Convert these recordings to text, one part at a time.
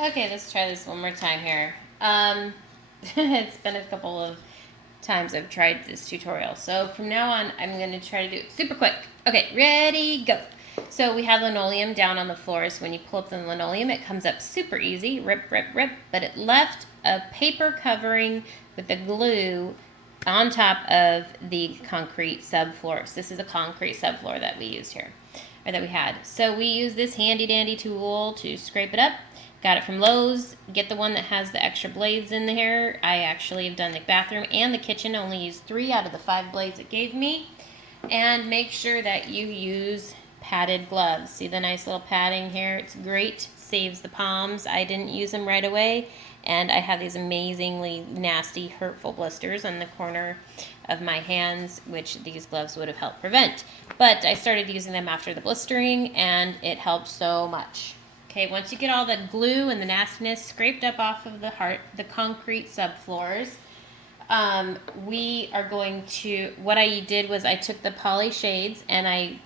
Okay, let's try this one more time here. It's been a couple of times I've tried this tutorial. So from now on, I'm going to try to do it super quick. Okay, ready, go. So we have linoleum down on the floors. When you pull up the linoleum, it comes up super easy, rip, rip, rip, but it left a paper covering with the glue on top of the concrete subfloors. This is a concrete subfloor that we used here, or that we had. So we use this handy dandy tool to scrape it up. Got it from Lowe's. Get the one that has the extra blades in there. I actually have done the bathroom and the kitchen. Only used 3 out of the 5 blades it gave me. And make sure that you use padded gloves. See the nice little padding here? It's great. Saves the palms. I didn't use them right away. And I have these amazingly nasty, hurtful blisters on the corner of my hands, which these gloves would have helped prevent. But I started using them after the blistering, and it helped so much. Okay, once you get all the glue and the nastiness scraped up off of the concrete subfloors, we are going to, what I did was I took the poly shades and I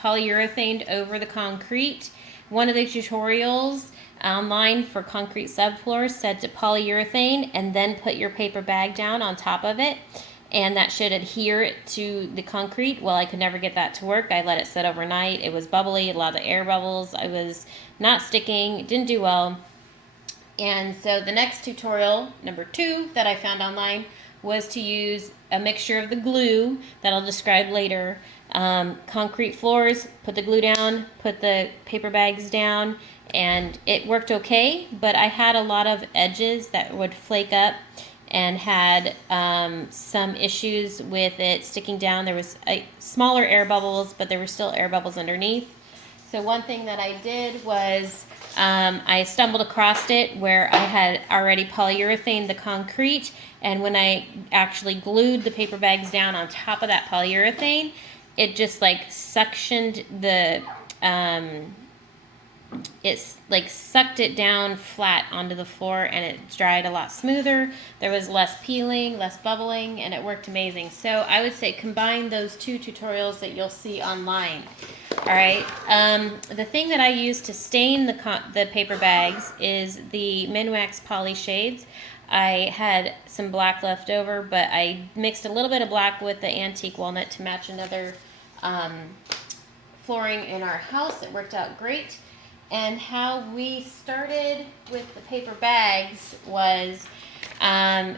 polyurethaned over the concrete. One of the tutorials online for concrete subfloors said to polyurethane and then put your paper bag down on top of it, and that should adhere to the concrete. Well, I could never get that to work. I let it sit overnight. It was bubbly, a lot of air bubbles. I was not sticking. It didn't do well. And so the next tutorial, number 2, that I found online was to use a mixture of the glue that I'll describe later. Concrete floors, put the glue down, put the paper bags down, and it worked okay, but I had a lot of edges that would flake up and had some issues with it sticking down. There was smaller air bubbles, but there were still air bubbles underneath. So one thing that I did was I stumbled across it where I had already polyurethaned the concrete, and when I actually glued the paper bags down on top of that polyurethane, it just like suctioned the it's like sucked it down flat onto the floor, and it dried a lot smoother. There was less peeling, less bubbling, and it worked amazing. So I would say combine those 2 tutorials that you'll see online. All right. The thing that I use to stain the paper bags is the Minwax poly shades. I had some black left over, but I mixed a little bit of black with the antique walnut to match another flooring in our house. It worked out great. And how we started with the paper bags was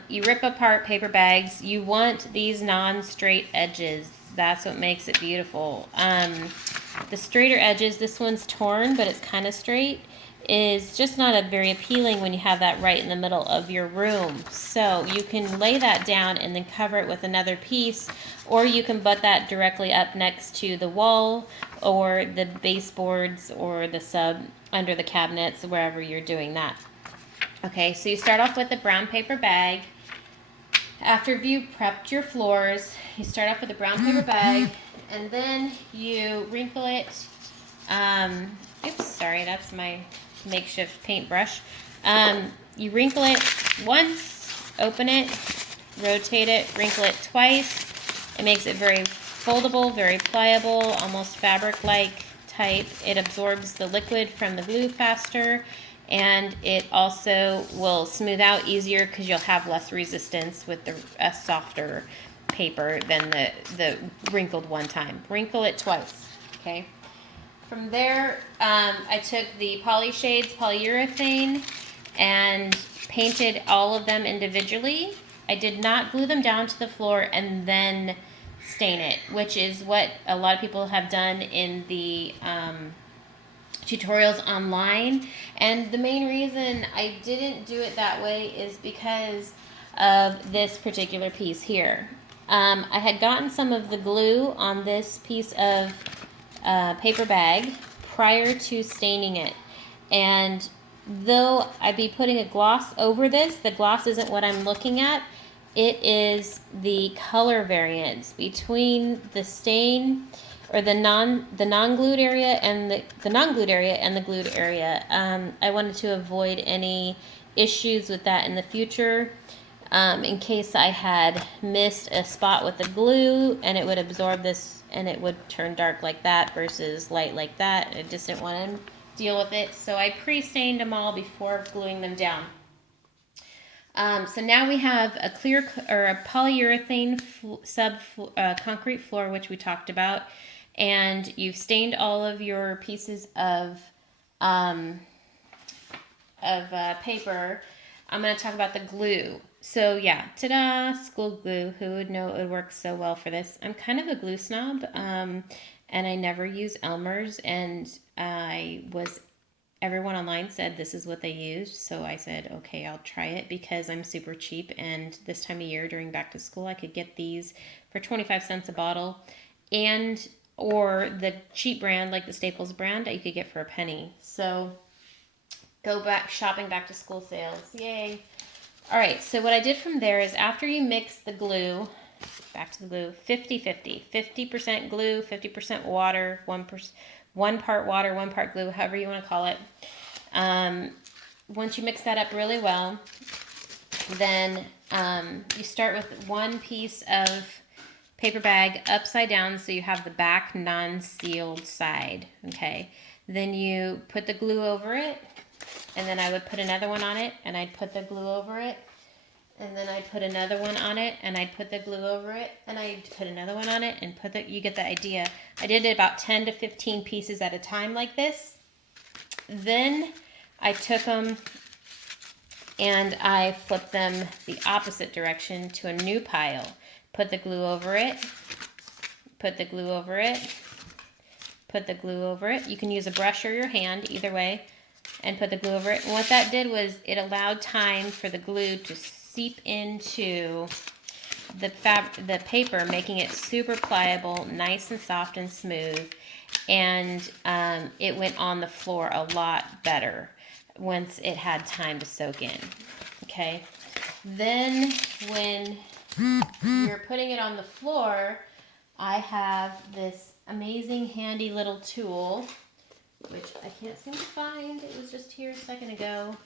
you rip apart paper bags. You want these non-straight edges. That's what makes it beautiful. The straighter edges, this one's torn, but it's kind of straight, is just not very appealing when you have that right in the middle of your room. So you can lay that down and then cover it with another piece, or you can butt that directly up next to the wall or the baseboards or the sub under the cabinets, wherever you're doing that. Okay, so you start off with the brown paper bag. After you've prepped your floors, you start off with a brown paper bag, and then you wrinkle it. Oops, sorry, that's my makeshift paintbrush. You wrinkle it once, open it, rotate it, wrinkle it twice. It makes it very foldable, very pliable, almost fabric-like type. It absorbs the liquid from the glue faster, and it also will smooth out easier because you'll have less resistance with a softer paper than the wrinkled one time. Wrinkle it twice, okay? From there, I took the poly shades, polyurethane, and painted all of them individually. I did not glue them down to the floor and then stain it, which is what a lot of people have done in the tutorials online. And the main reason I didn't do it that way is because of this particular piece here. I had gotten some of the glue on this piece of paper bag prior to staining it, and though I'd be putting a gloss over this, the gloss isn't what I'm looking at. It is the color variance between the stain or the non-glued area and the non-glued area and the glued area. I wanted to avoid any issues with that in the future. In case I had missed a spot with the glue and it would absorb this and it would turn dark like that versus light like that. I just didn't want deal with it. So I pre-stained them all before gluing them down. So now we have a clear or a polyurethane concrete floor, which we talked about, and you've stained all of your pieces of paper. I'm going to talk about the glue. So yeah, ta-da, school glue. Who would know it would work so well for this? I'm kind of a glue snob, and I never use Elmer's, and everyone online said this is what they used, so I said, okay, I'll try it because I'm super cheap, and this time of year during back to school, I could get these for 25 cents a bottle, or the cheap brand, like the Staples brand, that you could get for a penny. So go back shopping back to school sales. Yay. All right, so what I did from there is after you mix the glue, back to the glue, 50-50. 50% glue, 50% water, 1 part water, 1 part glue, however you want to call it. Once you mix that up really well, then you start with 1 piece of paper bag upside down so you have the back non-sealed side, okay? Then you put the glue over it, and then I would put another one on it, and I'd put the glue over it, and then I'd put another one on it, and I'd put the glue over it, and I'd put another one on it, and you get the idea. I did it about 10 to 15 pieces at a time like this. Then I took them and I flipped them the opposite direction to a new pile. Put the glue over it, put the glue over it, put the glue over it. You can use a brush or your hand, either way, and put the glue over it. And what that did was it allowed time for the glue to seep into the paper, making it super pliable, nice and soft and smooth, and it went on the floor a lot better once it had time to soak in. Okay, then when you're putting it on the floor, I have this amazing handy little tool, which I can't seem to find. It was just here a second ago.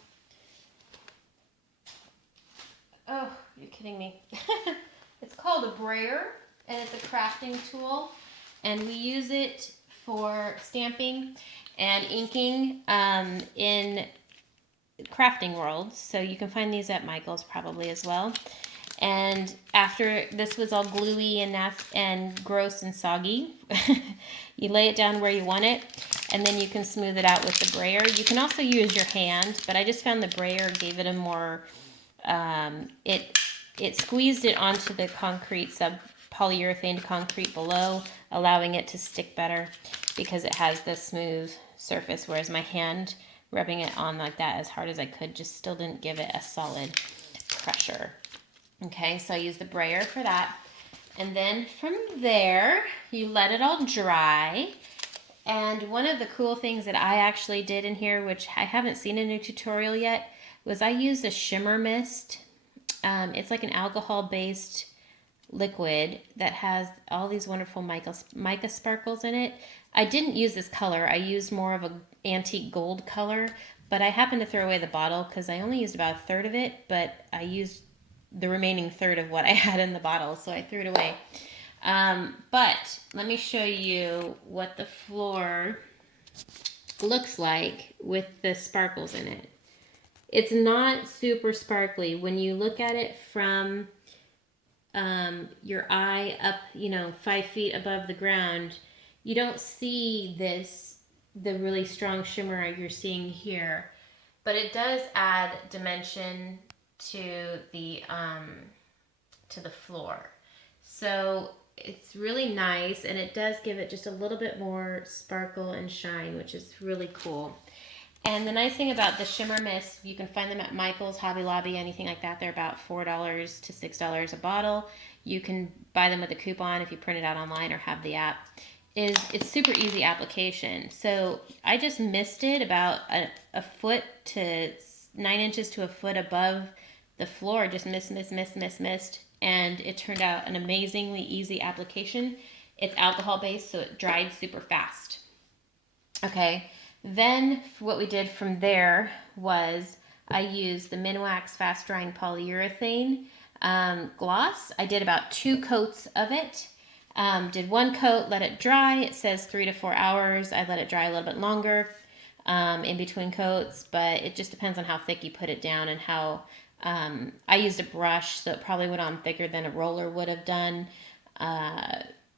Oh, you're kidding me. It's called a brayer, and it's a crafting tool, and we use it for stamping and inking in crafting worlds. So you can find these at Michael's probably as well. And after this was all gluey and gross and soggy, you lay it down where you want it, and then you can smooth it out with the brayer. You can also use your hand, but I just found the brayer gave it a more it squeezed it onto the concrete, polyurethane concrete below, allowing it to stick better because it has this smooth surface, whereas my hand rubbing it on like that as hard as I could just still didn't give it a solid pressure. Okay, so I use the brayer for that. And then from there, you let it all dry. And one of the cool things that I actually did in here, which I haven't seen in a tutorial yet, was I used a Shimmer Mist. It's like an alcohol-based liquid that has all these wonderful mica sparkles in it. I didn't use this color. I used more of an antique gold color, but I happened to throw away the bottle because I only used about a third of it, but I used the remaining third of what I had in the bottle, so I threw it away. But let me show you what the floor looks like with the sparkles in it. It's not super sparkly. When you look at it from your eye up, 5 feet above the ground, you don't see the really strong shimmer you're seeing here. But it does add dimension to the floor. So it's really nice, and it does give it just a little bit more sparkle and shine, which is really cool. And the nice thing about the Shimmer Mist, you can find them at Michael's, Hobby Lobby, anything like that. They're about $4 to $6 a bottle. You can buy them with a coupon if you print it out online or have the app. It's super easy application. So I just misted about a foot to 9 inches to a foot above the floor. Just mist. And it turned out an amazingly easy application. It's alcohol based, so it dried super fast. Okay. Then what we did from there was I used the Minwax Fast Drying Polyurethane gloss. I did about 2 coats of it. Did 1 coat, let it dry. It says 3 to 4 hours. I let it dry a little bit longer. in between coats, but it just depends on how thick you put it down and how, I used a brush, so it probably went on thicker than a roller would have done.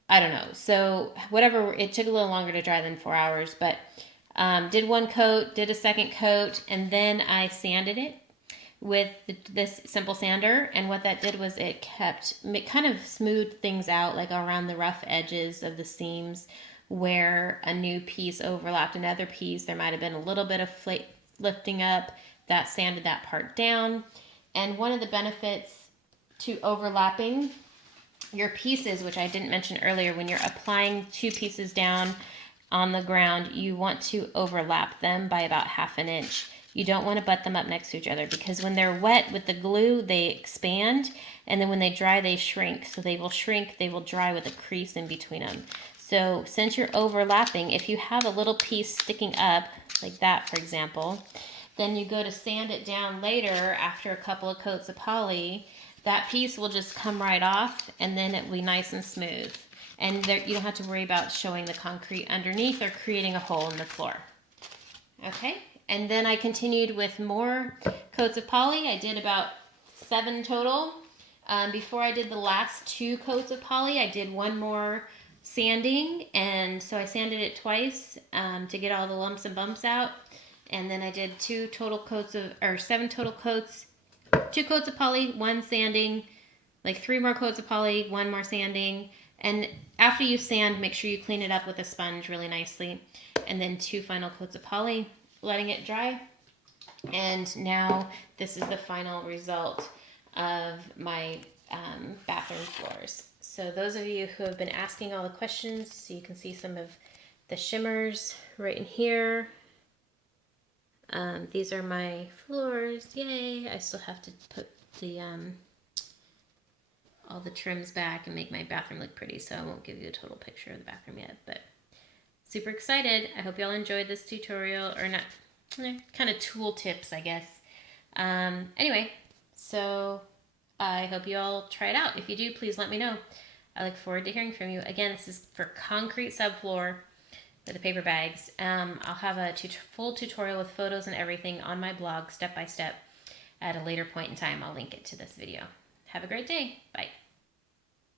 I don't know. So whatever, it took a little longer to dry than 4 hours, but did one coat, did a second coat, and then I sanded it with this simple sander. And what that did was it kind of smoothed things out, like around the rough edges of the seams where a new piece overlapped another piece. There might have been a little bit of lifting up. That sanded that part down. And one of the benefits to overlapping your pieces, which I didn't mention earlier, when you're applying 2 pieces down on the ground, you want to overlap them by about 1/2 inch. You don't want to butt them up next to each other, because when they're wet with the glue, they expand, and then when they dry, they shrink. So they will shrink, they will dry with a crease in between them. So since you're overlapping, if you have a little piece sticking up, like that for example, then you go to sand it down later after a couple of coats of poly, that piece will just come right off, and then it will be nice and smooth. And there, you don't have to worry about showing the concrete underneath or creating a hole in the floor. Okay, and then I continued with more coats of poly. I did about 7 total. Before I did the last 2 coats of poly, I did one more sanding, and so I sanded it twice to get all the lumps and bumps out. And then I did 7 total coats, 2 coats of poly, 1 sanding, like 3 more coats of poly, 1 more sanding. And after you sand, make sure you clean it up with a sponge really nicely. And then 2 final coats of poly, letting it dry. And now this is the final result of my bathroom floors. So those of you who have been asking all the questions, so you can see some of the shimmers right in here. These are my floors, yay! I still have to put the all the trims back and make my bathroom look pretty, so I won't give you a total picture of the bathroom yet, but super excited. I hope y'all enjoyed this tutorial, or not, kind of tool tips, I guess. Anyway, so I hope you all try it out. If you do, please let me know. I look forward to hearing from you. Again, this is for concrete subfloor for the paper bags. I'll have a full tutorial with photos and everything on my blog, step by step, at a later point in time. I'll link it to this video. Have a great day. Bye.